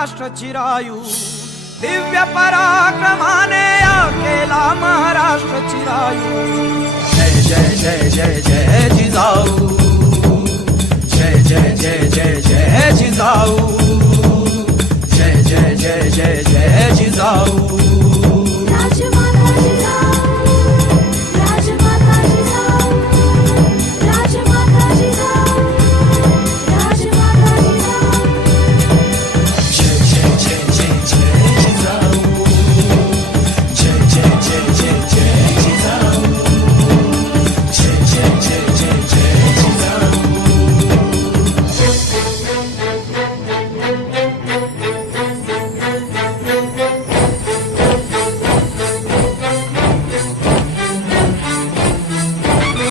महाराष्ट्र चिरायू। दिव्य पराक्रमाने केला महाराष्ट्र चिरायू। जय जय जय जय जय जिजाऊ। जय जय जय जय जय जिजाऊ। जय जय जय जय जय जिजाऊ।